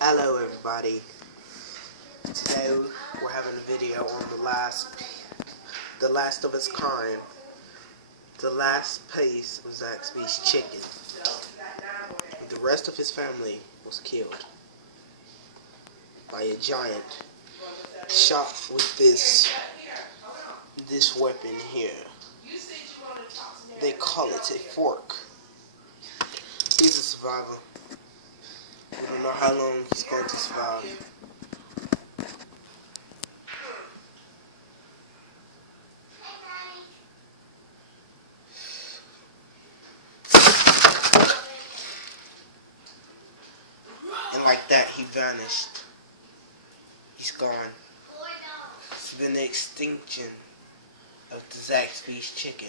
Hello everybody. Today we're having a video on the last of its kind. The last piece of Zaxby's chicken. The rest of his family was killed by a giant shot with this weapon here. They call it a fork. He's a survivor. We don't know how long he's going to survive. And like that, he vanished. He's gone. It's been the extinction of the Zaxby's chicken.